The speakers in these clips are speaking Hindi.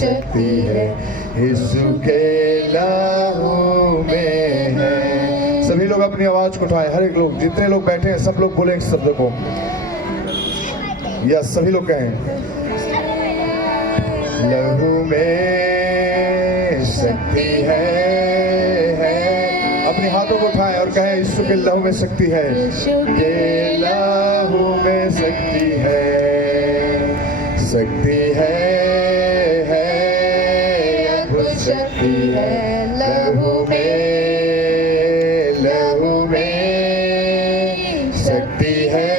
शक्ति है, यीशु के लहू में है। सभी लोग अपनी आवाज को उठाएं, हर एक लोग, जितने लोग बैठे हैं सब लोग बोले एक शब्द को, या सभी लोग कहें, लहू में शक्ति है। अपने हाथों को उठाएं और कहें, यीशु के लहू में शक्ति है, के लहू में शक्ति है, शक्ति है, अद्भुत शक्ति है, लहू में शक्ति है,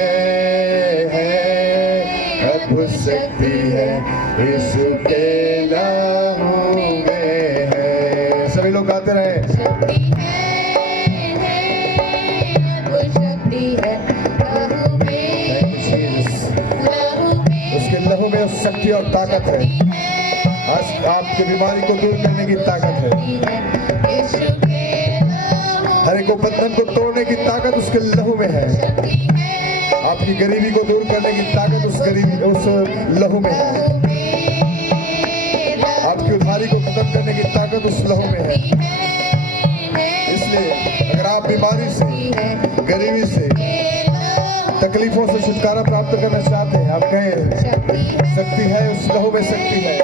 अद्भुत शक्ति है, यीशु के लहू में है। सभी लोग गाते रहे, शक्ति है, अद्भुत शक्ति है, लहू में, उसके लहू में उस शक्ति और ताकत है। आज आपकी बीमारी को दूर करने की ताकत है, हर एक बंधन को तोड़ने की ताकत उसके लहू में है। आपकी गरीबी को दूर करने की ताकत उस लहू में है। आपकी उधारी को खत्म करने की ताकत उस लहू में है। इसलिए अगर आप बीमारी से, गरीबी से, तकलीफों से छुटकारा प्राप्त करना चाहते हैं, आप कहें, शक्ति है, उस लहू में शक्ति है,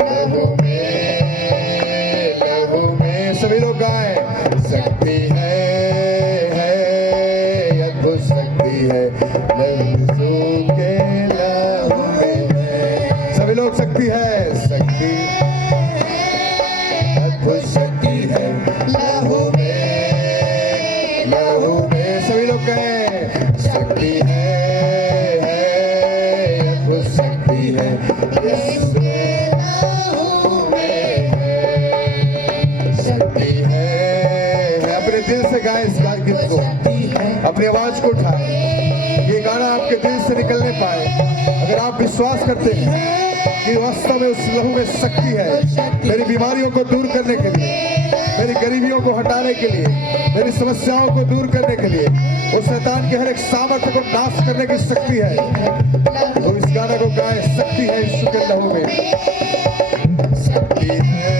लहू में। सभी लोग गाएं, शक्ति है, अद्भुत शक्ति है, यीशु के लहू में है। सभी लोग, शक्ति है, शक्ति, अद्भुत शक्ति है, लहू में, सभी लोग कहें, शक्ति है, अद्भुत शक्ति है, यीशु के लहू में है, शक्ति है। अपने दिल से गाएं इस गीत को, अपनी आवाज को उठाएं, ये गाना आपके दिल से निकलने पाए। अगर आप विश्वास करते हैं कि वास्तव में उस लहू में शक्ति है, मेरी बीमारियों को दूर करने के लिए, मेरी गरीबियों को हटाने के लिए, मेरी समस्याओं को दूर करने के लिए, उस शैतान के हर एक सामर्थ्य को नाश करने की शक्ति है, तो इस गाना को गाएं, शक्ति है यीशु के लहू में, शक्ति है,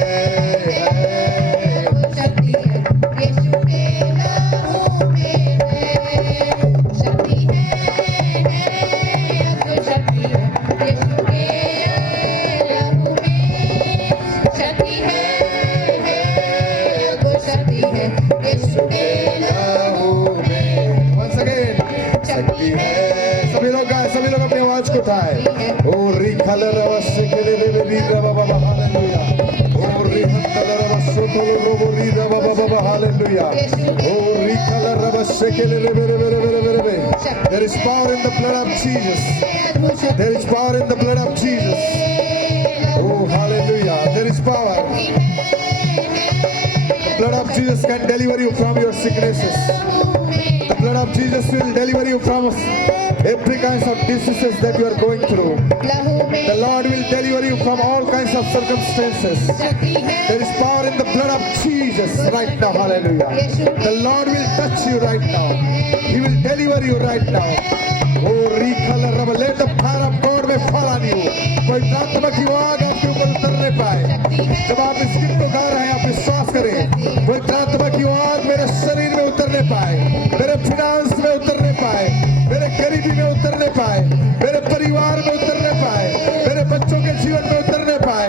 There is power in the blood of Jesus. There is power in the blood of Jesus. Oh, hallelujah. There is power. The blood of Jesus can deliver you from your sicknesses. The blood of Jesus will deliver you from every kind of diseases that you are going through. The Lord will deliver you from all kinds of circumstances. There is power in the blood of Jesus right now. Hallelujah. The Lord will touch you right now. He will deliver you right now. Oh, let the fire of God may fall on you. कोई प्रार्थना की आग आपके ऊपर उतरने पाए। जब आप इस गीत को गा रहे हैं, आप विश्वास करें, कोई प्रार्थना की आग मेरे शरीर में उतरने पाए, मेरे फाइनेंस में उतरने पाए, मेरे गरीबी में उतरने पाए, मेरे परिवार में उतरने पाए, मेरे बच्चों के जीवन में उतरने पाए।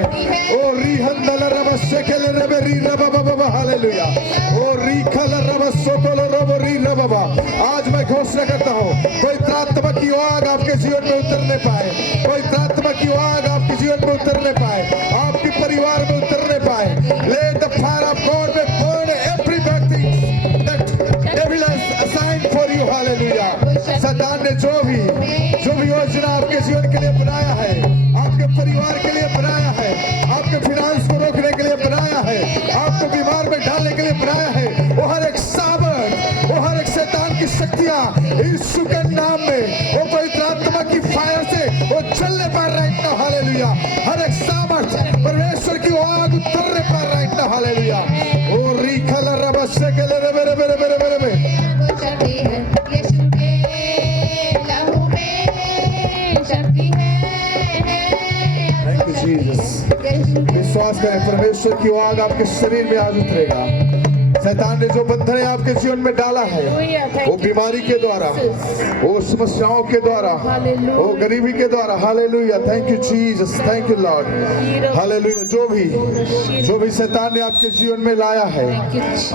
ओ रिहंदल रब शेकेल रब री रब बाबा हालेलुया। ओ रिखल रब सोतल रब री रब बाबा। आज मैं घोषणा करता हूँ, कोई प्रार्थना की आग आपके जीवन में उतरने पाए, कोई प्रार्थना की आग आपके जीवन में उतरने पाए, आपके परिवार में उतरने पाए। Let the fire of God may burn every bad thing that devil has assigned for you. Hallelujah. शैतान ने जो भी योजना आपके जीवन के लिए बनाया है, आपके परिवार के लिए बनाया है, आपके फाइनेंस को रोकने के लिए बनाया है, आपको बीमार में डालने के लिए बनाया है, वो हर एक सामर्थ, वो हर एक शैतान की शक्तियां यीशु के नाम में, वो पवित्र आत्मा की फायर से वो चलने पर राइट नाउ। हालेलुया। हर एक सामर्थ परमेश्वर की आग उतरने पर राइट नाउ। हालेलुया। ओ रिखल रब शेकेल रब रब रब रब रब। जीसस। विश्वास करें, परमेश्वर की आग आपके शरीर में आज उतरेगा। शैतान ने जो बंधन आपके जीवन में डाला है, वो बीमारी के द्वारा, वो समस्याओं के द्वारा, वो गरीबी के द्वारा, hallelujah, thank you Jesus, thank you Lord, hallelujah, जो भी शैतान ने आपके जीवन में लाया है,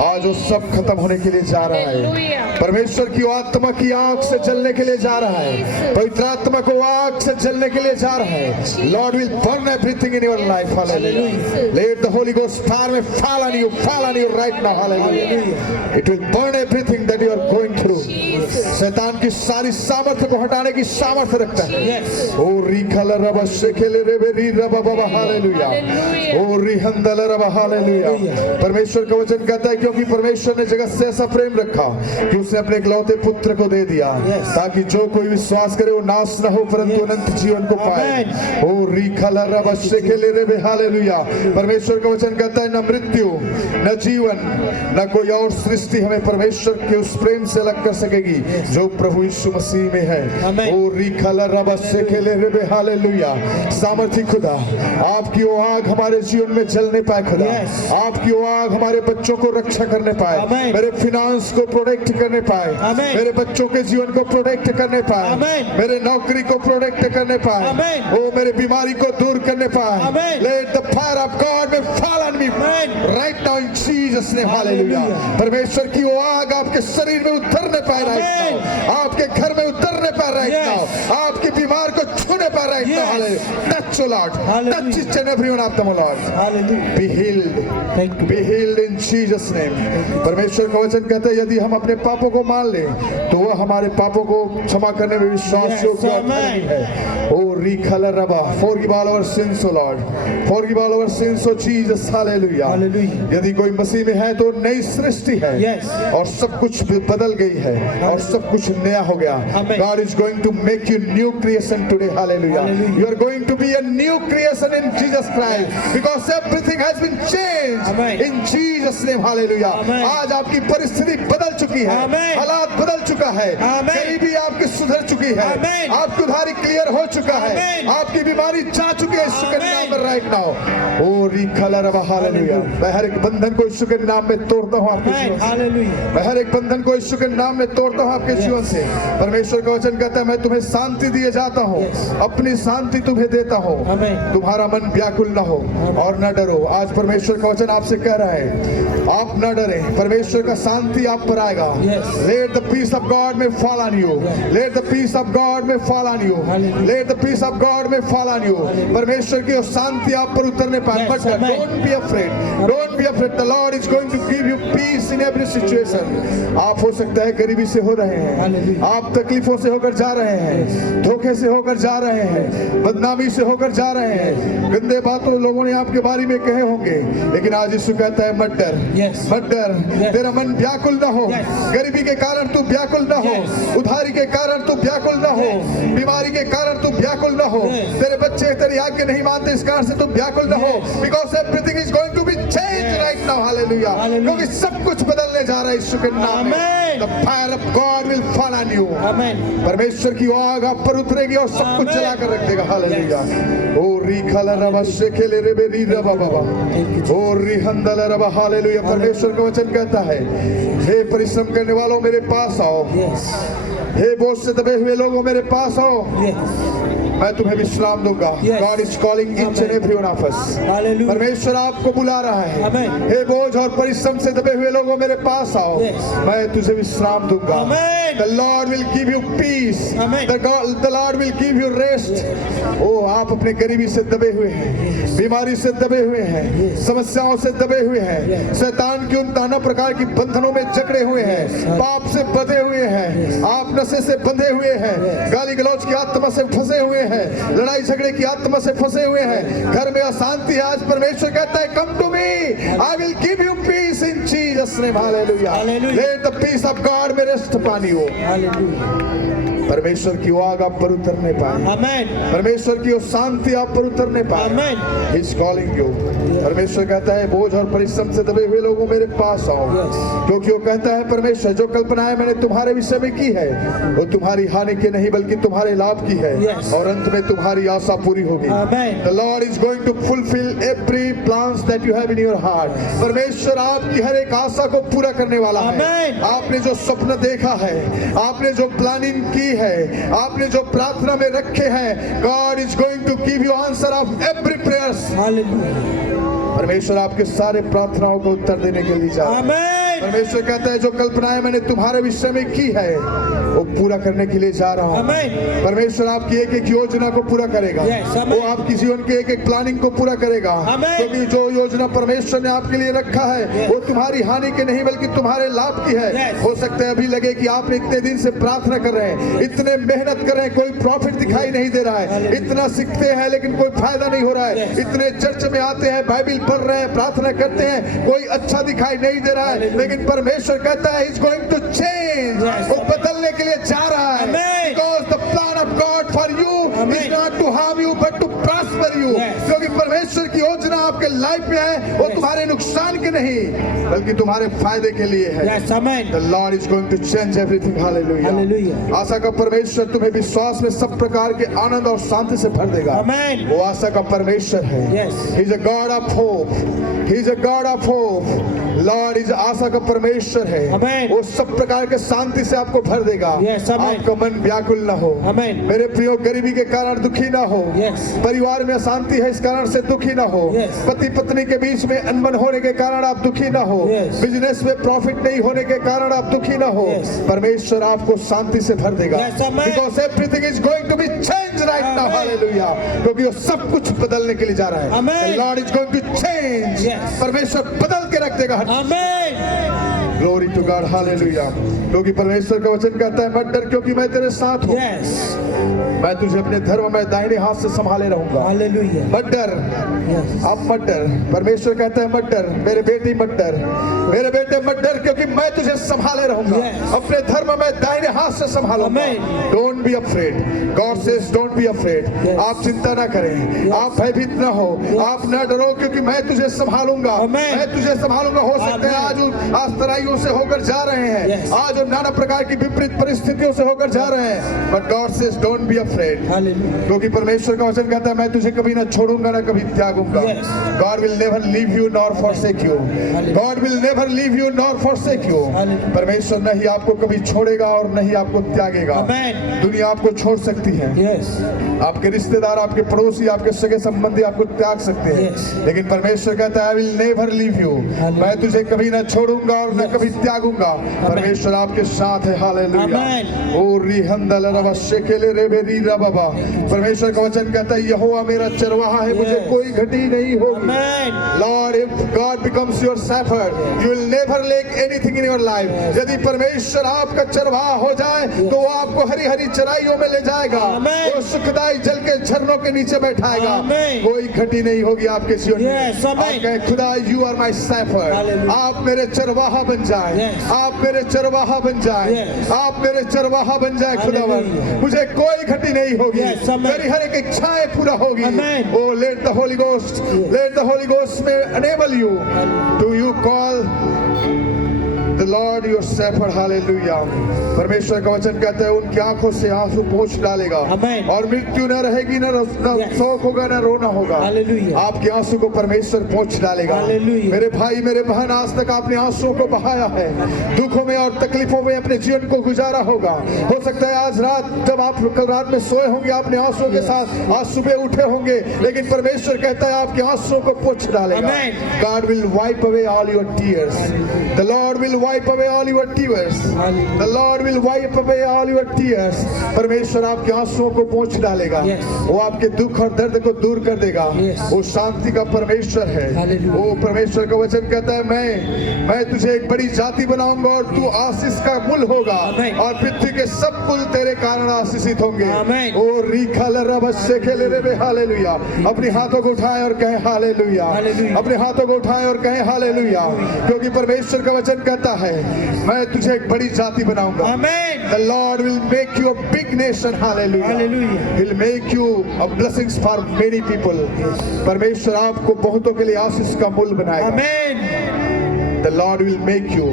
आज वो सब खत्म होने के लिए जा रहा है। परमेश्वर की आत्मा की आग से जलने के लिए जा रहा है, पवित्र आत्मा को आग से जलने के लिए जा रहा है। Lord will burn everything in your life, hallelujah. Let the Holi ghost fire में fall on you right now, hallelujah. It will burn everything that you are going through. शैतान की सारी सामर्थ्य को हटाने की सामर्थ्य रखता है। ओ रिखल रब शेखेले रेबे री रब बाबा, हालेलुया। ओ रिहंदल रब, हालेलुया। परमेश्वर का वचन कहता है, क्योंकि परमेश्वर ने जगत से ऐसा प्रेम रखा कि उसने अपने इकलौते पुत्र को दे दिया, ताकि जो कोई विश्वास करे वो नाश न हो परंतु अनंत जीवन को पाए। ओ रिखल रब शेखेले रेबे, हालेलुया। परमेश्वर का वचन कहता है, न मृत्यु न जीवन न कोई और सृष्टि हमें परमेश्वर के उस प्रेम से अलग कर सकेगी जो प्रभु यीशु मसीह में है। ओ रिखल रब शेखेले रेबे, हालेलुया। सामर्थी खुदा, आपकी वो आग हमारे जीवन में जलने पाए खुदा, आपकी वो आग हमारे बच्चों को रक्षा करने पाए, मेरे फिनांस को प्रोटेक्ट करने पाए, मेरे बच्चों के जीवन को प्रोटेक्ट करने पाए, मेरे नौकरी को प्रोटेक्ट करने पाए, ओ मेरे बीमारी को दूर करने पाए। Let the fire of God में fall on me right now in Jesus name, hallelujah. परमेश्वर की वो आग आपके शरीर में उतरने पाए राइट नाउ, आपके घर में उतरने पाए राइट नाउ, आपकी बीमार को छूने पाए right now, hallelujah. Touch Lord, touch each and every one of them, Lord, hallelujah, be healed in Jesus name। परमेश्वर का वचन कहता है, यदि हम अपने पापों को मान लें तो वह हमारे पापों को क्षमा करने में विश्वास योग्य है। ओ रिखल रबा, forgive all our sins, O Lord, forgive all our sins, O Jesus, hallelujah. यदि कोई मसीह में है तो नई सृष्टि है, और सब कुछ बदल गई है और सब कुछ नया हो गया। God is going to make you new creation today, hallelujah. You are going to be a new creation in Jesus Christ because everything has been changed in Jesus name, hallelujah. आज आपकी परिस्थिति बदल चुकी है, हालात बदल चुका है, गरीबी आपकी सुधर चुकी है, आपकी उधारी क्लियर हो चुका है, आपकी बीमारी जा चुकी है यीशु के नाम में राइट नाउ। ओ रिखल रबा, हालेलुया। मैं हर एक बंधन को यीशु के नाम में तोड़ता हूँ आपके जीवन से, मैं हर एक बंधन को यीशु के नाम में तोड़ता हूँ आपके जीवन से। परमेश्वर का वचन कहता है, मैं तुम्हें शांति दिए जाता हूँ, अपनी शांति तुम्हें देता हूँ, तुम्हारा मन व्याकुल न हो और न डरो। आज परमेश्वर का वचन आपसे कह रहा है, आप न डरें, परमेश्वर का शांति आप पर आएगा। Let the peace of God में fall on you, let the peace of God में fall on you, let the peace of God में fall on you। परमेश्वर की शांति आप पर उतरने पाए। मत डर, don't be afraid, don't be afraid, the Lord is going to give you peace in every situation। आप हो सकता है गरीबी से हो रहे हैं, आप तकलीफों से होकर जा रहे हैं, धोखे से होकर जा रहे हैं, बदनामी से होकर जा रहे हैं, गंदे बातों लोगों ने आपके बारे में कहे होंगे, लेकिन आज यीशु कहता है मत डर, मत डर, तेरा मन व्याकुल न हो, गरीबी के कारण तू व्याकुल न हो, उधारी के कारण तू व्याकुल न हो, बीमारी के कारण तू व्याकुल न हो, तेरे बच्चे तेरी आज्ञा नहीं मानते इस कारण से तू व्याकुल न हो, because everything is going to be changed right now, hallelujah, क्योंकि सब कुछ बदलने जा रहा है यीशु के नाम में। The fire of God will fall on you, परमेश्वर की आग आप पर उतरेगी और सब कुछ जला कर रख देगा, हालेलुया। ओ रिखल रबा शेखेले रेबे री रबा बाबा, ओ रिहंदल रबा, हालेलुया। परमेश्वर का वचन कहता है, हे परिश्रम करने वालों मेरे पास आओ, हे बोझ से दबे हुए लोगों मेरे पास आओ, मैं तुम्हें विश्राम दूंगा। God is calling each and every one of us, परमेश्वर आपको बुला रहा है, हे बोझ और परिश्रम से दबे हुए लोगों मेरे पास आओ, मैं तुझे विश्राम दूंगा। The Lord will give you peace, the Lord will give you rest। ओ आप अपने गरीबी से दबे हुए हैं, बीमारी से दबे हुए हैं, समस्याओं से दबे हुए हैं, शैतान की उन नाना प्रकार की बंधनों में जकड़े हुए हैं, पाप से बंधे हुए हैं, आप नशे से बंधे हुए हैं, गाली गलौज की आत्मा से फंसे हुए हैं, लड़ाई झगड़े की आत्मा से फंसे हुए हैं, घर में अशांति है। आज परमेश्वर कहता है, come to me, I will give you peace in Jesus name, hallelujah. Let the peace of God में रेस्ट पानी हो। परमेश्वर की वो आग आप पर उतरने पाए, Amen. परमेश्वर की वो शांति आप पर उतरने पाए। Amen. He is calling you. परमेश्वर कहता है बोझ और परिश्रम से दबे हुए लोगों मेरे पास आओ, Yes. क्योंकि वो कहता है परमेश्वर जो कल्पनाएं मैंने तुम्हारे विषय में की है वो तुम्हारी हानि की नहीं बल्कि तुम्हारे लाभ की है, Yes. और अंत में तुम्हारी आशा पूरी होगी। Amen. The Lord is going to fulfill every plans that you have in your heart. परमेश्वर आपकी हर एक आशा को पूरा करने वाला है। Amen. आपने जो स्वप्न देखा है, आपने जो प्लानिंग की है, आपने जो प्रार्थना में रखे हैं, God is going to give you answer of every prayers. Hallelujah. परमेश्वर आपके सारे प्रार्थनाओं को उत्तर देने के लिए जा रहा है। Amen. परमेश्वर कहता है जो कल्पनाएं मैंने तुम्हारे विषय में की है वो पूरा करने के लिए जा रहा हूँ। Amen. परमेश्वर आपकी एक एक योजना को पूरा करेगा। Yes, amen. वो आपकी जीवन के एक एक प्लानिंग को पूरा करेगा। Amen. क्योंकि जो योजना परमेश्वर ने आपके लिए रखा है Yes. वो तुम्हारी हानि की नहीं बल्कि तुम्हारे लाभ की है। Yes. हो सकता है अभी लगे कि आपने इतने दिन से प्रार्थना कर रहे हैं, इतने मेहनत कर रहे हैं, कोई प्रॉफिट दिखाई नहीं दे रहा है, Hallelujah. इतना सीखते हैं लेकिन कोई फायदा नहीं हो रहा है, Yes. इतने चर्च में आते हैं, बाइबल पढ़ रहे हैं, प्रार्थना करते हैं, कोई अच्छा दिखाई नहीं दे रहा है, Hallelujah. लेकिन परमेश्वर कहता है He's going to change. Yes. वो बदलने के लिए जा रहा है। Amen. Because the plan of God for you Amen. is not to harm you but to prosper you. Yes. क्योंकि परमेश्वर की योजना आपके लाइफ में है वो Yes. तुम्हारे नुकसान के नहीं बल्कि तुम्हारे फायदे के लिए है। Yes, amen. The Lord is going to change everything. Hallelujah. Hallelujah. आशा का परमेश्वर तुम्हें विश्वास में सब प्रकार के आनंद और शांति से भर देगा। Amen. वो आशा का परमेश्वर है। Yes. He's a God of hope. He's a God of hope. Lord is आशा का परमेश्वर है। Amen. वो सब प्रकार के शांति से आपको भर देगा। Yes, amen. आपका मन व्याकुल न हो। Amen. मेरे प्रियो गरीबी के कारण दुखी ना हो। Yes. परिवार में अशांति है इस कारण से दुखी ना हो। Yes. पति पत्नी के बीच में अनबन होने के कारण आप दुखी ना हो। Yes. बिजनेस में प्रॉफिट नहीं होने के कारण आप दुखी ना हो। Yes. परमेश्वर आपको शांति से भर देगा। Yes, amen. Because everything is going to be changed right now. Amen. Hallelujah. क्योंकि वो सब कुछ बदलने के लिए जा रहा है। Amen. The Lord is going to change. Yes. परमेश्वर बदल के रख देगा हर चीज। Amen. Glory to God. Hallelujah. क्योंकि परमेश्वर का वचन कहता है मत डर क्योंकि मैं तेरे साथ हूँ। Yes. मैं तुझे अपने धर्म में दाहिने हाथ से संभाले रहूंगा। Hallelujah. मत डर। Yes. आप मत डर। परमेश्वर कहता है मत डर मेरे बेटी मत डर, मेरे बेटे मत डर क्योंकि मैं तुझे संभाले रहूंगा। Yes. अपने धर्म में दाहिने हाथ से संभालूंगा। Amen. Don't be afraid. God says don't be afraid. Yes. आप चिंता ना करें, Yes. आप भयभीत ना हो, आप ना डरो क्योंकि मैं तुझे संभालूंगा। Amen. मैं तुझे संभालूंगा। हो सकता है Amen. आज तराइयों से होकर जा रहे हैं, Yes. आज और नाना प्रकार की विपरीत परिस्थितियों से होकर जा रहे हैं, but God says don't be afraid. Hallelujah. क्योंकि परमेश्वर का वचन कहता है मैं तुझे कभी ना छोड़ूंगा ना कभी त्यागूंगा। Yes. God will never leave you nor forsake you. Hallelujah. God will never leave you nor forsake you. Hallelujah. परमेश्वर नहीं आपको कभी छोड़ेगा और नहीं आपको त्यागेगा। Amen. दुनिया आपको छोड़ सकती है, Yes. आपके रिश्तेदार, आपके पड़ोसी, आपके सगे संबंधी आपको त्याग सकते हैं, Yes. लेकिन परमेश्वर कहता है I will never leave you. Hallelujah. मैं तुझे कभी ना छोड़ूंगा और न Yes. कभी त्यागूंगा। परमेश्वर आपके साथ है। हालेलुया। Amen. ओ रिहंदल रवा शेकेले रेबेरी रबाबा। परमेश्वर का वचन कहता है यहोवा मेरा चरवाहा है, मुझे Yes. कोई घटी नहीं होगी। Amen. Lord, if God becomes your shepherd, you will never lack anything in your life. यदि परमेश्वर आपका चरवाहा हो जाए तो वो आपको हरी हरी चराइयों में ले जाएगा। Amen. वो सुखदाई जल के झरनों के नीचे बैठाएगा। Amen. कोई घटी नहीं होगी आपके जीवन में। Yes, amen. आप कहें खुदा you are my shepherd. Hallelujah. आप मेरे चरवाहा बन जाए। Yes. आप मेरे चरवाहा बन जाए। Yes. आप मेरे चरवाहा बन जाए खुदावन। Hallelujah. मुझे कोई घटी नहीं होगी। Yes, amen. मेरी हर एक इच्छाएं पूरा होगी। Amen. Oh, let the Holy Ghost, let the Holy Ghost may enable you to you call the Lord your shepherd. Hallelujah. परमेश्वर का वचन कहता है उनकी आंखों से आंसू पोंछ डालेगा। Amen. और मृत्यु न रहेगी, न Yes. शोक होगा, न रोना होगा। Hallelujah. आपके आंसू को परमेश्वर पोंछ डालेगा। Hallelujah. मेरे भाई मेरे बहन, आज तक आपने आंसुओं को बहाया है, दुखों में और तकलीफों में अपने जीवन को गुजारा होगा। हो सकता है आज रात जब आप कल रात में सोए होंगे आपने आंसुओं के साथ आज सुबह उठे होंगे, लेकिन परमेश्वर कहता है आपके आंसुओं को पोंछ डालेगा। Amen. God will wipe away all your tears. The Lord will wipe away all your tears. The Lord will wipe away all your tears. परमेश्वर आपके आंसुओं को पोंछ डालेगा। Yes. वो आपके दुख और दर्द को दूर कर देगा। Yes. वो शांति का परमेश्वर है। Hallelujah. वो परमेश्वर का वचन कहता है मैं तुझे एक बड़ी जाति बनाऊंगा और तू आशीष का मूल होगा। Amen. और पृथ्वी के सब कुल तेरे कारण आशीषित होंगे। Amen. ओ रीखल रबशे खेले रे हालेलुया। अपने हाथों को उठाएं और कहें हालेलुया। Hallelujah. अपने हाथों को उठाएं और कहें हालेलुया। क्योंकि परमेश्वर का वचन कहता है मैं तुझे एक बड़ी जाति बनाऊंगा। Amen. The Lord will make you a big nation. Hallelujah. Hallelujah. He'll make you a blessings for many people. परमेश्वर आपको बहुतों के लिए आशीष का मूल बनाएगा। Amen. The Lord will make you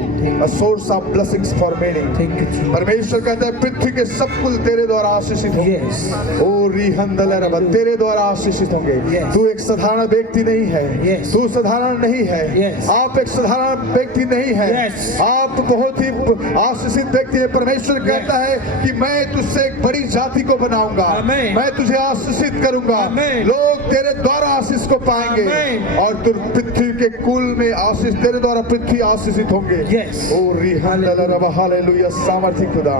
a source of blessings for many. Thank you, Jesus. परमेश्वर कहता है पृथ्वी के सब कुल तेरे द्वारा आशीषित होंगे। Yes. ओ रिहंदल रब तेरे द्वारा आशीषित होंगे। Yes. तू एक साधारण व्यक्ति नहीं है। Yes. तू साधारण नहीं है। Yes. आप एक साधारण व्यक्ति नहीं है। Yes. आप बहुत ही आशीषित व्यक्ति है। परमेश्वर कहता है कि मैं तुझसे एक बड़ी जाति को बनाऊंगा। Amen. मैं तुझे आशीषित करूंगा। Amen. लोग तेरे द्वारा आशीष को पाएंगे। Amen. और तू पृथ्वी के कुल में आशीष तेरे द्वारा पृथ्वी आशीषित होंगे। Yes. ओ रिहंदल रब हालेलुया सामर्थी खुदा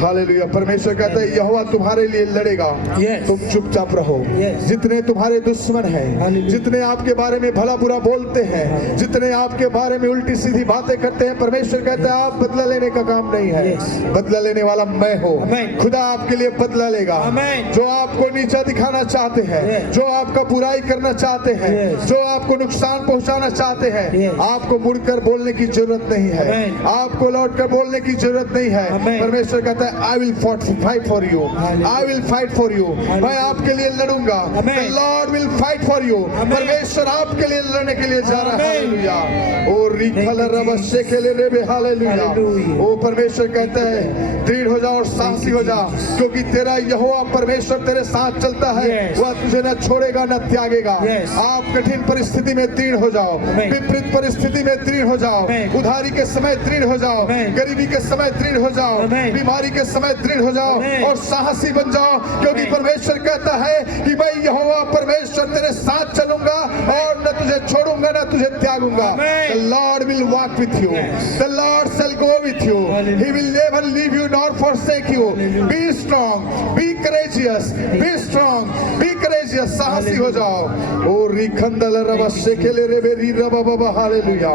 हालेलुया। परमेश्वर कहता है यहोवा तुम्हारे लिए लड़ेगा। Yes. तुम चुपचाप रहो। Yes. जितने तुम्हारे दुश्मन हैं, Hallelujah. जितने आपके बारे में भला बुरा बोलते हैं, जितने आपके बारे में उल्टी सीधी बातें करते हैं, परमेश्वर कहता है आप बदला लेने का काम नहीं है। Yes. बदला लेने वाला मैं हूँ। Amen. खुदा आपके लिए बदला लेगा। Amen. जो आपको नीचा दिखाना चाहते हैं, Yes. जो आपका बुराई करना चाहते हैं, Yes. जो आपको नुकसान पहुंचाना चाहते हैं, Yes. आपको मुड़कर बोलने की जरूरत नहीं है। Amen. आपको लौट कर बोलने की जरूरत नहीं है। Amen. परमेश्वर कहता है I will fight for you. Hallelujah. I will fight for you. मैं आपके लिए लड़ूंगा। Amen. The Lord will fight for you. Amen. परमेश्वर आपके लिए लड़ने के लिए जा रहा है। Amen. हालेलुया। ओ रिखल Thank you, रब Jesus. शेकेले रेबे हालेलुया। Hallelujah. ओ परमेश्वर कहता है दृढ़ हो जा और साहसी हो जा, क्योंकि तेरा यहोवा परमेश्वर तेरे साथ चलता है। Yes. वह तुझे न छोड़ेगा न त्यागेगा। Yes. आप कठिन परिस्थिति में दृढ़ हो जाओ। Amen. विपरीत परिस्थिति में दृढ़ हो जाओ। Amen. उधारी के समय दृढ़ हो जाओ। Amen. गरीबी के समय दृढ़ हो जाओ। Amen. बीमारी के समय दृढ़ हो जाओ Amen. और साहसी बन जाओ, क्योंकि Amen. परमेश्वर कहता है कि मैं यहोवा परमेश्वर तेरे साथ चलूंगा और न तुझे छोड़ूंगा न तुझे त्यागूंगा। Amen. The Lord will walk with you. Yes. The Lord shall go with you. Hallelujah. He will never leave you nor forsake you. Hallelujah. Be strong, be courageous, be strong, be courageous. साहसी हो जाओ। ओ रिखंदल रबा शेकेले रेबे री रबा बाबा हालेलुया।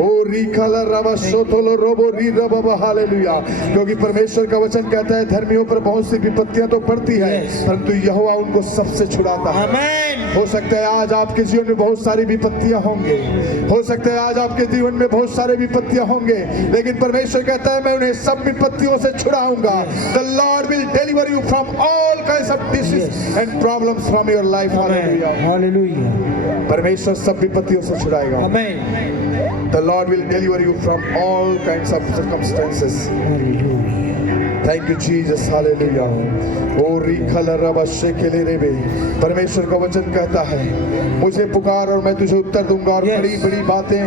ओ रिखल रबा सोतोलो रोबो री रबा बाबा हालेलुया। क्योंकि परमेश्वर का वचन कहता है धर्मियों पर बहुत सी विपत्तियां तो पड़ती है, Yes. परंतु यहोवा उनको सबसे छुड़ाता है। Amen. हो सकता है आज आपके जीवन में बहुत सारी विपत्तियां होंगे। हो सकता है आज आपके जीवन में बहुत सारे विपत्तियां होंगे, लेकिन परमेश्वर कहता है मैं उन्हें सब विपत्तियों से छुड़ाऊंगा। The Lord will deliver you from all kinds of diseases Yes. and problems from your life. Amen. Hallelujah. Hallelujah. परमेश्वर सब विपत्तियों से छुड़ाएगा। Amen. The Lord will deliver you from all kinds of circumstances. Hallelujah. Thank you Jesus hallelujah. ओ रिखल रबा शेकेले रेबे। परमेश्वर का वचन कहता है मुझे पुकार और मैं तुझे उत्तर दूंगा और Yes. बड़ी बड़ी बातें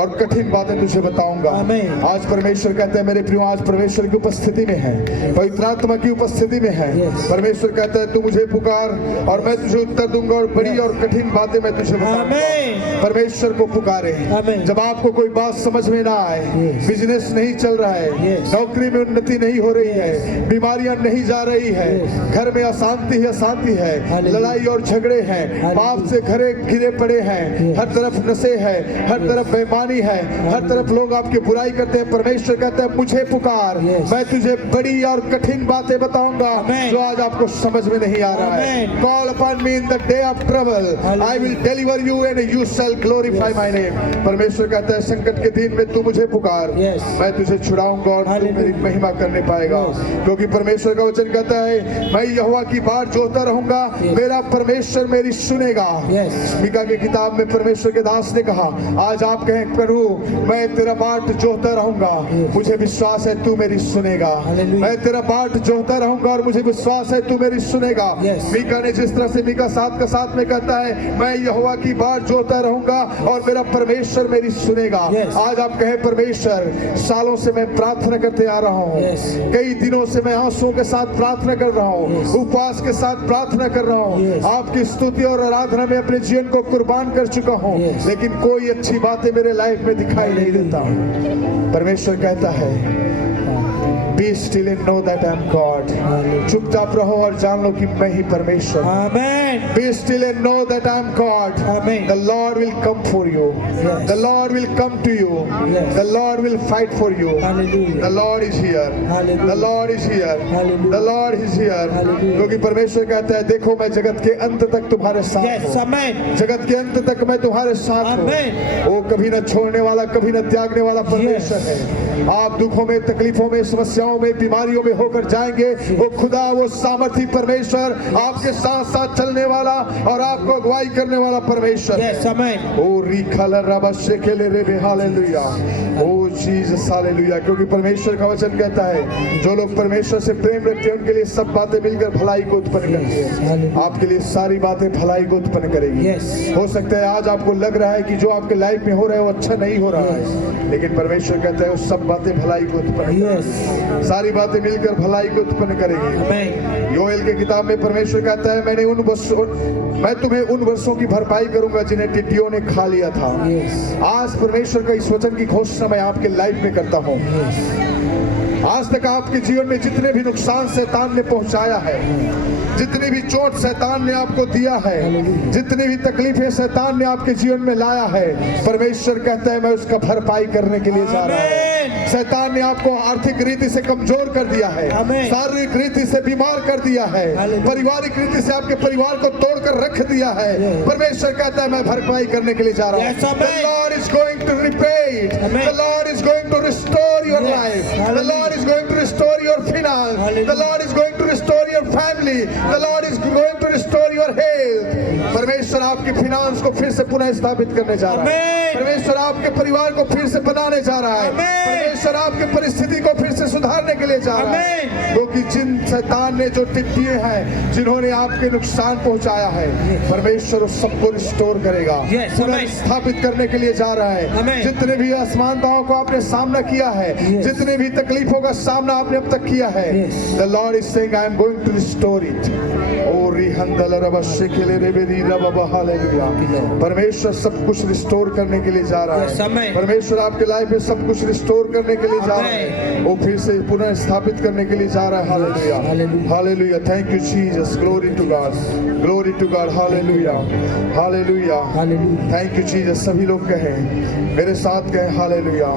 और कठिन बातें तुझे बताऊंगा। Amen. आज परमेश्वर कहता है मेरे प्रियो आज परमेश्वर की उपस्थिति में है, पवित्र आत्मा की उपस्थिति में है। Yes. परमेश्वर कहता है तू मुझे पुकार और मैं तुझे उत्तर दूंगा और बड़ी और कठिन बातें मैं तुझे बताऊंगा। Amen. परमेश्वर को पुकारे। Amen. जब आपको कोई बात समझ में ना आए, Yes. बिजनेस नहीं चल रहा है, Yes. नौकरी में उन्नति नहीं हो रही है, बीमारियां नहीं जा रही है, Yes. घर में अशांति है, अशांति है, Hallelujah. लड़ाई और झगड़े हैं, Hallelujah. पाप से घरे घिरे पड़े हैं, Yes. हर तरफ नशे हैं, हर Yes. तरफ बेईमानी है, हर तरफ लोग आपकी बुराई करते हैं। परमेश्वर कहता है मुझे पुकार, Yes. मैं तुझे बड़ी और कठिन बातें बताऊंगा Amen. जो आज आपको समझ में नहीं आ रहा है। Amen. Call upon me in the day of trouble. Hallelujah. I will deliver you and you shall glorify Yes. my name. परमेश्वर कहता है संकट के दिन में तू मुझे पुकार, Yes. मैं तुझे छुड़ाऊंगा और तू Hallelujah. मेरी महिमा करने पाएगा। Yes. क्योंकि परमेश्वर का वचन कहता है मैं यहोवा की बाट जोहता रहूंगा, Yes. मेरा परमेश्वर मेरी सुनेगा। Yes. मीका की किताब में परमेश्वर के दास ने कहा आज आप कहें प्रभु मैं तेरा बाट जोहता रहूंगा, Yes. मुझे विश्वास है तू मेरी सुनेगा। Hallelujah. मैं तेरा बाट जोहता रहूंगा और मुझे विश्वास है तू मेरी सुनेगा। Yes. मीका ने जिस तरह से मीका 7 का 7 में कहता है मैं यहोवा की बाट जोहता रहूंगा और मेरा परमेश्वर मेरी सुनेगा। Yes. आज आप कहें परमेश्वर सालों से मैं प्रार्थना करते आ रहा हूँ, Yes. कई दिनों से मैं आंसुओं के साथ प्रार्थना कर रहा हूँ, Yes. उपवास के साथ प्रार्थना कर रहा हूँ, Yes. आपकी स्तुति और आराधना में अपने जीवन को कुर्बान कर चुका हूँ, Yes. लेकिन कोई अच्छी बातें मेरे लाइफ में दिखाई नहीं देता। परमेश्वर कहता है Be still and know that I am God. चुपचाप रहो और जान लो कि मैं ही परमेश्वर हूँ. Amen. Be still and know that I am God. Amen. The Lord will come for you. Yes. The Lord will come to you. Yes. The Lord will fight for you. Hallelujah. The Lord is here. Hallelujah. The Lord is here. Hallelujah. The Lord is here. Hallelujah. क्योंकि परमेश्वर कहता है देखो मैं जगत के अंत तक तुम्हारे साथ Yes, हूँ. amen. जगत के अंत तक मैं तुम्हारे साथ हूँ. Amen. वो कभी न छोड़ने वाला कभी न त्यागने वाला परमेश्वर Yes. है. आप दुखों में तकलीफों में समस्याओं में बीमारियों में होकर जाएंगे वो खुदा वो सामर्थी परमेश्वर आपके साथ साथ चलने वाला और आपको अगुवाई करने वाला परमेश्वर है. Yes, amen. ओ रिखला रबा शेकेले रे हालेलुया. ओ जीसस हालेलुया. क्योंकि परमेश्वर का वचन कहता है जो लोग परमेश्वर से प्रेम रखते हैं उनके लिए सब बातें मिलकर भलाई को उत्पन्न करती है. Hallelujah. आपके लिए सारी बातें भलाई को उत्पन्न करेगी. Yes. हो सकता है आज आपको लग रहा है कि जो आपके लाइफ में हो रहा है वो अच्छा नहीं हो रहा है लेकिन परमेश्वर कहता है वो सब बातें भलाई को उत्पन्न Yes. करेगी. सारी बातें मिलकर भलाई को उत्पन्न करेगी. Amen. योएल के किताब में परमेश्वर कहता है मैं तुम्हें उन वर्षों की भरपाई करूंगा जिन्हें टिड्डियों ने खा लिया था. Yes. आज परमेश्वर का इस वचन की घोषणा मैं आपके लाइफ में करता हूँ. आज तक आपके जीवन में जितने भी नुकसान शैतान ने पहुंचाया है, जितनी भी चोट शैतान ने आपको दिया है, जितनी भी तकलीफें शैतान ने आपके जीवन में लाया है, परमेश्वर कहता है मैं उसका भरपाई करने के लिए जा रहा हूँ. शैतान ने आपको आर्थिक रीति से कमजोर कर दिया है, शारीरिक रीति से बीमार कर दिया है, पारिवारिक रीति से आपके परिवार को तोड़कर रख दिया है. परमेश्वर कहता है मैं भरपाई करने के लिए जा रहा हूँ. The Lord is going to repay it. The Lord is going to restore your life. The Lord is going to restore your finance. The Lord is going to restore your family. The Lord is going to restore your health. परमेश्वर आपकी फिनांस को फिर से पुनः स्थापित करने जा रहा है. परमेश्वर आपके परिवार को फिर से बनाने जा रहा है. परमेश्वर आपकी परिस्थिति को फिर से सुधारने के लिए जा रहा है. क्योंकि जिन शैतान ने जो टिड्डियां हैं जिन्होंने आपके नुकसान पहुंचाया है परमेश्वर उस सबको रिस्टोर करेगा. Yes, पुनः amen. स्थापित करने के लिए जा रहा है. Amen. जितने भी असमानताओं को आपने सामना किया है, Yes. जितने भी तकलीफों का सामना आपने अब तक किया है, Yes. The Lord is saying I am going to restore it. ओ रिहंदल रबा शेकेले रे बेरी रबा हालेलुया. परमेश्वर सब कुछ रिस्टोर करने के लिए जा रहा Yes, है. amen. परमेश्वर आपके लाइफ में सब कुछ रिस्टोर करने के लिए जा रहा है. Amen. वो फिर से पुनः स्थापित करने के लिए जा रहा है. Hallelujah. Hallelujah. Hallelujah. Thank you Jesus. Glory to God. Glory to God. Hallelujah. Hallelujah. Hallelujah. Thank you Jesus. सभी लोग कहें मेरे साथ कहें हालेलुया.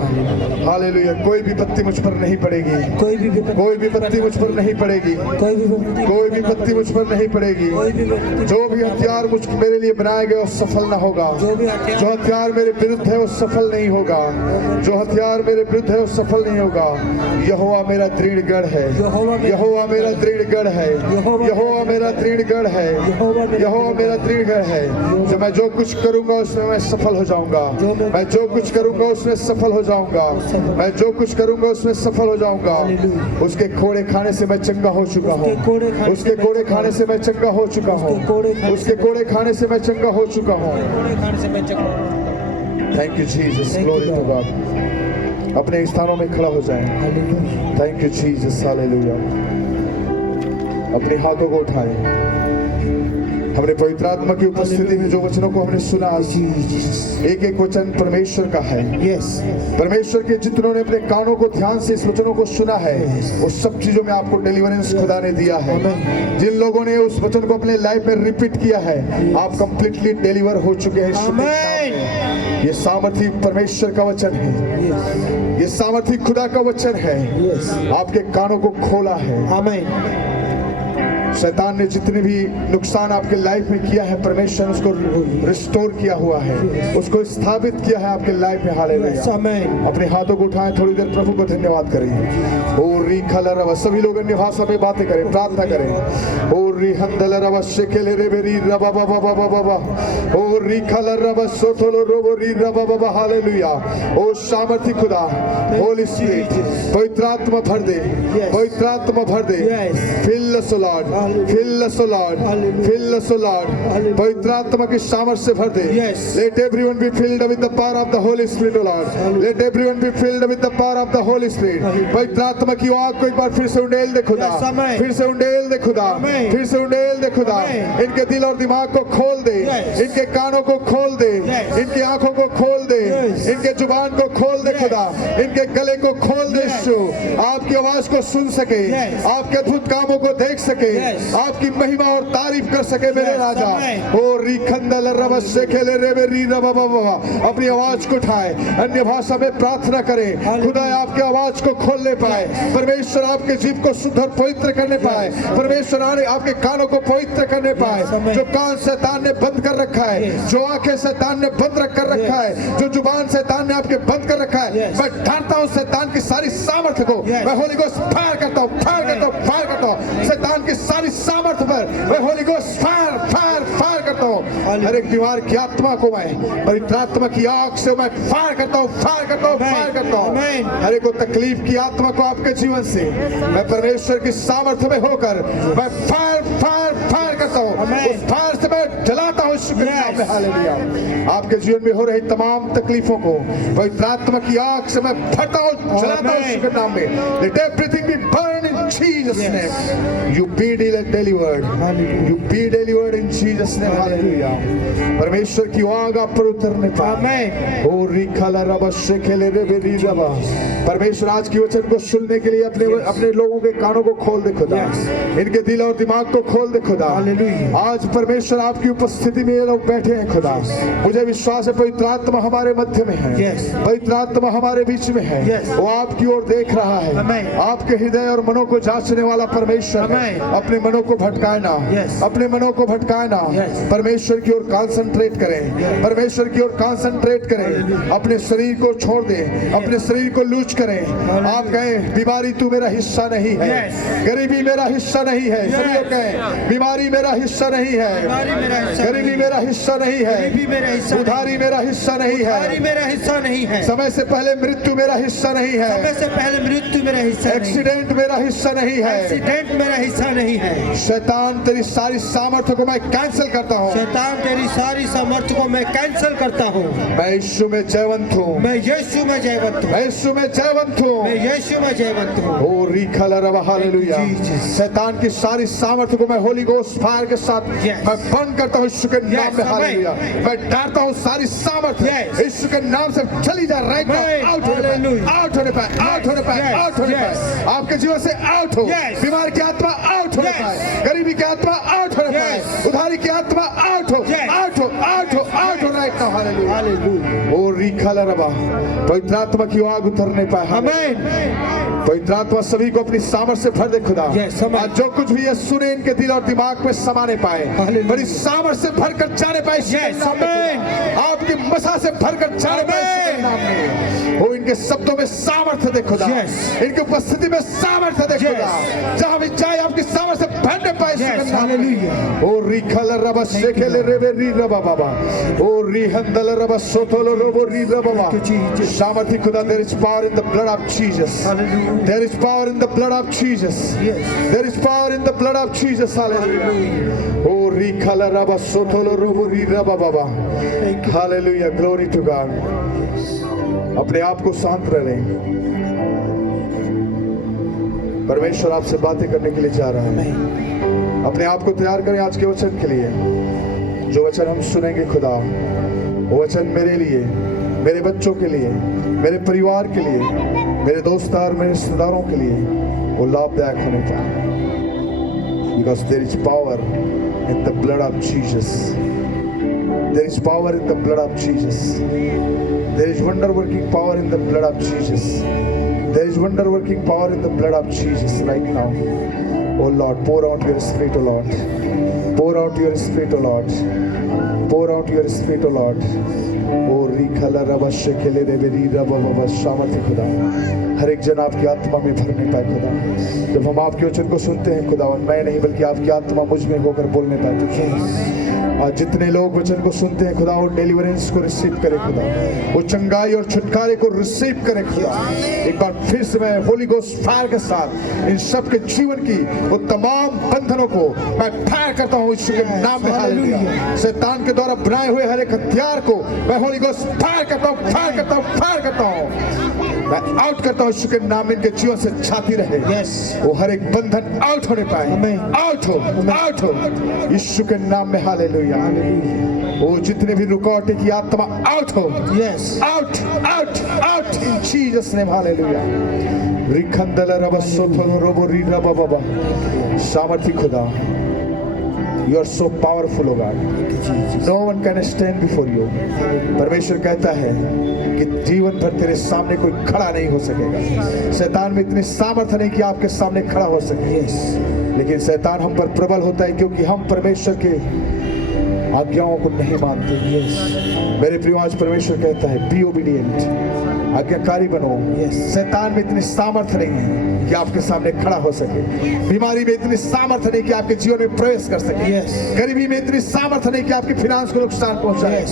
हालेलुया. कोई भी पत्ती मुझ पर नहीं पड़ेगी. कोई भी कोई भी पत्ती मुझ पर नहीं पड़ेगी. कोई भी विपत्ति कोई भी पत्ती मुझ पर नहीं पड़ेगी. कोई भी विपत्ति जो भी हथियार मुझ मेरे लिए बनाए गए वो सफल ना होगा. जो भी हथियार जो हथियार मेरे विरुद्ध है वो सफल नहीं होगा. जो हथियार मेरे विरुद्ध है वो सफल नहीं होगा. यहोवा मेरा दृढ़ गढ़ है. यहोवा मेरा दृढ़ गढ़ है. यहोवा मेरा दृढ़ गढ़ है. यहोवा मेरा दृढ़ गढ़ है. जो मैं जो कुछ करूंगा उसमें मैं सफल हो जाऊंगा. मैं जो कुछ करूंगा उसमें सफल हो जाऊंगा. मैं जो कुछ करूंगा उसमें सफल हो जाऊंगा. उसके कोड़े खाने से मैं चंगा हो चुका हूँ. उसके कोड़े खाने से मैं चंगा हो चुका हूँ. उसके कोड़े खाने से मैं चंगा हो चुका हूँ. खाने से मैं चंगा. Thank you Jesus. Glory to God. अपने स्थानों में खड़ा हो जाएं. Hallelujah. Thank you Jesus. Hallelujah. अपने हाथों को उठाएं. हमने पवित्र आत्मा की उपस्थिति में जो वचनों को हमने सुना, एक एक वचन परमेश्वर का है. Yes. परमेश्वर के जितनों ने अपने कानों को ध्यान से इस वचनों को सुना है वो सब चीजों में आपको डिलीवरेंस खुदा ने दिया है. जिन लोगों ने उस वचन को अपने लाइफ में रिपीट किया है आप कंप्लीटली डिलीवर हो चुके हैं. Amen. ये सामर्थी परमेश्वर का वचन है. Yes. ये सामर्थी खुदा का वचन है. Yes. आपके कानों को खोला है. Amen. शैतान ने जितने भी नुकसान आपके लाइफ में किया है परमेश्वर ने उसको रिस्टोर किया हुआ है. उसको स्थापित किया है आपके लाइफ में. हालेलुया. Amen. अपने हाथों को उठाएं. थोड़ी देर प्रभु को धन्यवाद करें. ओ री खलरवा. सभी लोग अन्य भाषा में बातें करें, प्रार्थना करें. ओ री हंदलरवा शेकेले रे बेरी रबा बाबा बाबा बाबा. ओ री खलरवा सोथोलो रोबो री रबा बाबा. हालेलुया. ओ सामर्थी खुदा, होली स्पिरिट, पवित्र आत्मा भर दे. पवित्र आत्मा भर दे. Yes. फिल अस Lord. Fill us, O Lord. Fill us, O Lord. पवित्र आत्मा की सामर्थ से भर दे. Yes. Let everyone be filled with the power of the Holy Spirit, O Lord. Let everyone be filled with the power of the Holy Spirit. पवित्र आत्मा की आग को एक बार फिर से उंडेल दे खुदा. Yes, amen. फिर से उंडेल दे खुदा. Amen. फिर से उंडेल दे खुदा. Amen. इनके दिल और दिमाग को खोल दे. Yes. इनके कानों को खोल दे. Yes. इनकी आंखों को खोल दे. Yes. इनके जुबान को खोल दे Yes. खुदा. इनके गले को खोल दे Yes. यीशु. आपकी आवाज को सुन सके. Yes. आपके अद्भुत कामों को देख सके. Yes. आपकी महिमा और तारीफ कर सके मेरे Yes, राजा. amen. ओ रिखंदल रब से खेले रे वे री रब बाबा. अपनी आवाज को उठाए. अन्य भाषा में प्रार्थना करें. खुदा आपकी आवाज को खोलने पाए. परमेश्वर आपके जीव को शुद्ध और पवित्र करने पाए. परमेश्वर आपके कानों को पवित्र करने पाए. amen. जो कान शैतान ने बंद कर रखा है. Yes. जो आंखें शैतान ने बंद कर रखा है. जो जुबान शैतान ने आपके बंद कर रखा है. Yes. मैं ढांढता हूँ शैतान की सारी सामर्थ्य को. Yes. मैं होली गोस्ट फायर करता हूँ. फायर करता हूँ. फायर करता हूँ. शैतान की सारी सामर्थ्य पर मैं Holi ghost fire fire fire करता हूँ. हर एक बीमार की आत्मा को मैं पवित्र आत्मा की आग से मैं फायर करता हूँ. फायर करता हूँ. Amen. फायर करता हूँ. Amen. हर एक को तकलीफ की आत्मा को आपके जीवन से मैं परमेश्वर की सामर्थ्य में होकर मैं फायर फायर फायर करता हूँ. Amen. उस फायर से मैं जलाता हूँ यीशु के नाम में. हालेलुया. आपके जीवन में हो रही तमाम तकलीफों को पवित्र आत्मा की आग से मैं भरता हूँ, जलाता हूँ यीशु के नाम में. Let everything be burned in Jesus' Yes. name. You be delivered. You be delivered in Jesus' name. Hallelujah. परमेश्वर की आग आप पर उतरने पाए. Amen. ओ रिखला रबा शेखेले रे बेरी रबा. परमेश्वर आज की वचन को सुनने के लिए अपने लोगों के कानों को खोल दे खुदा. Yes. इनके दिल और दिमाग को खोल दे खुदा. Hallelujah. आज परमेश्वर आपकी उपस्थिति में ये लोग बैठे हैं खुदा. मुझे विश्वास है पवित्र आत्मा हमारे मध्य में है. Yes. पवित्र आत्मा हमारे बीच में है. Yes. वो आपकी ओर देख रहा है. Amen. आपके हृदय और मनों को जांचने वाला परमेश्वर है. Amen. अपने मनों को भटकाए ना. Yes. अपने मनों को भटकाए ना. Yes. परमेश्वर की ओर कंसंट्रेट करें. Yes. परमेश्वर की ओर कंसंट्रेट करें. अपने शरीर को छोड़ दें. अपने शरीर को लूज करें. आप कहें बीमारी तू मेरा हिस्सा नहीं है. Yes. गरीबी मेरा हिस्सा नहीं है. सभी लोग Yes. कहें बीमारी मेरा हिस्सा नहीं है. बीमारी मेरा हिस्सा गरीबी नहीं। मेरा हिस्सा नहीं है. गरीबी मेरा हिस्सा नहीं। उधारी मेरा हिस्सा नहीं उधारी है. मेरा हिस्सा नहीं है। समय से पहले मृत्यु मेरा हिस्सा नहीं समय है. से पहले मृत्यु मेरा हिस्सा नहीं। एक्सीडेंट मेरा हिस्सा नहीं है. एक्सीडेंट मेरा हिस्सा नहीं है। शैतान तेरी सारी सामर्थ्य को मैं कैंसिल करता हूँ. शैतान तेरी सारी सामर्थ्य को मैं कैंसिल करता हूँ। मैं यीशु में जयवंत हूँ. मैं यीशु में जयवंत हूँ। मैं यीशु में जयवंत हूँ. मैं यीशु में जयवंत हूँ। ओ रिखला रबा हालेलुया. Jesus. शैतान की सारी सामर्थ्य को मैं होली गोस्ट फायर के साथ Yes. मैं बंद करता हूँ यीशु के नाम Yes, में. amen. हालेलुया. मैं डालता हूँ सारी सामर्थ्य Yes. यीशु के नाम से चली जा. Right Amen. नाउ आउट होने पाए. Hallelujah. आउट होने पाए. आउट होने पाए. Yes. आउट होने Yes. पाए. आपके जीवन से आउट हो. Yes. बीमार की आत्मा आउट होने Yes. पाए. गरीबी की आत्मा आउट होने पाए. Yes. उधारी की आत्मा आउट हो. Yes. आउट हो. आउट हो. आउट हो. Right now hallelujah. हालेलुया। ओ रिखला रबा. पवित्र आत्मा की आग उतरने पाए. आमीन। पवित्र आत्मा सभी को अपनी सामर्थ्य से भर दे खुदा. Yes, amen. आज जो कुछ भी ये सुने इनके दिल और दिमाग में समाने पाए. Hallelujah. बड़ी सामर्थ्य से भर कर जाने पाए. Yes, amen. आपकी मसा से भर कर जाने पाए. Amen. नाम में वो इनके शब्दों में सामर्थ्य दे खुदा. Yes. इनकी उपस्थिति में सामर्थ्य दे Yes. खुदा. जहाँ भी जाए आपकी सामर्थ्य से भरने पाए. Yes, hallelujah. ओ रिखल रबा शेखेले रेबे री रबा बाबा. ओ रिहंदल रबा सोतोलो रोबो री रबा बाबा. Thank you, Jesus. सामर्थ्य खुदा. There is power in the blood of Jesus. Hallelujah. There is power in the blood of Jesus. Yes. There is power in the blood of Jesus. Hallelujah. Oh, rikhala raba sotolo robo ri raba baba. Thank you. Hallelujah. Glory to God. अपने आप को शांत रखें. परमेश्वर आपसे बातें करने के लिए जा रहा है. अपने आप को तैयार करें आज के वचन के लिए. जो वचन हम सुनेंगे खुदा, वो वचन मेरे लिए, मेरे बच्चों के लिए, मेरे परिवार के लिए, मेरे दोस्तार, मेरे रिश्तेदारों के लिए वो लाभदायक होने चाहिए. Because there is power in the blood of Jesus. There is power in the blood of Jesus. There is wonder working power in the blood of Jesus. There is wonder working power in the blood of Jesus right now. Oh Lord, pour out your spirit, oh Lord. Pour out your spirit, oh Lord. Pour out your spirit, oh Lord. Oh, rikhala raba shekele reberi raba baba shamati खुदा. हर एक जन आपकी आत्मा में भरने पाए खुदा। जब हम आपके वचन को सुनते हैं खुदा, और मैं नहीं बल्कि आपकी आत्मा मुझ में होकर बोलने पाते हैं। आज जितने लोग वचन को सुनते हैं खुदा, वो डिलीवरेंस को रिसीव करे खुदा, वो चंगाई और छुटकारे को रिसीव करे खुदा। एक बार फिर से मैं होली गोस्ट फायर के साथ इन सब के जीवन की वो तमाम बंधनों को मैं फायर करता हूँ यीशु के नाम में। हालेलुया। शैतान के द्वारा बनाए हुए हर एक हथियार को मैं होली गोस्ट फायर करता हूँ, फायर करता हूँ, फायर करता हूँ। मैं आउट करता हूँ यीशु के नाम में। इनके जीवन से छाती रहे, वो हर एक बंधन आउट होने पाए। आउट हो, आउट हो यीशु के नाम में। हालेलुया। वो जितने भी रुकावटें की आत्मा आउट हो, out out out in Jesus name. Hallelujah. रिखंदल रबसोथो रोबो री रबा बाबा। सामर्थी खुदा, You are so powerful, O God. No one can stand before you. परमेश्वर कहता है कि जीवन भर तेरे सामने कोई खड़ा नहीं हो सकेगा। शैतान में इतनी सामर्थ्य नहीं कि आपके सामने खड़ा हो सके। लेकिन शैतान हम पर प्रबल होता है क्योंकि हम परमेश्वर के आज्ञाओं को नहीं मानते। मेरे प्रिय, आज परमेश्वर कहता है बी ओबीडिएंट, आज्ञाकारी बनो। शैतान में इतनी सामर्थ्य नहीं है कि आपके सामने खड़ा हो सके। बीमारी में इतनी सामर्थ्य नहीं कि आपके जीवन में प्रवेश कर सके। गरीबी में इतनी सामर्थ्य नहीं कि आपके फाइनेंस को नुकसान पहुंचाए।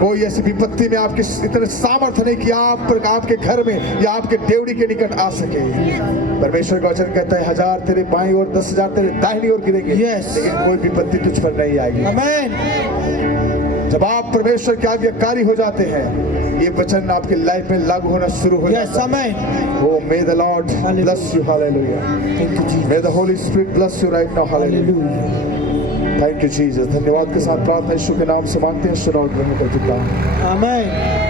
कोई ऐसी विपत्ति में आपकी इतने सामर्थ्य नहीं कि आपके घर में या आपके डेवड़ी के निकट आ सके। परमेश्वर का वचन कहता है 1000 तेरे बाईं ओर 10,000 तेरे दाहिनी ओर गिरेंगे, लेकिन कोई विपत्ति तुझ पर नहीं आएगी। आमीन। जब आप परमेश्वर के आज्ञाकारी हो जाते हैं, ये वचन आपके लाइफ में लागू होना शुरू हो जाता है। Oh, may the Lord bless you. Hallelujah. Thank you, Jesus. May the Holy Spirit bless you right now. Hallelujah. Thank you, Jesus. धन्यवाद के साथ प्रार्थना यीशु के नाम से मांगते हैं, सुनो और ग्रहण कर चुका हूं। Amen.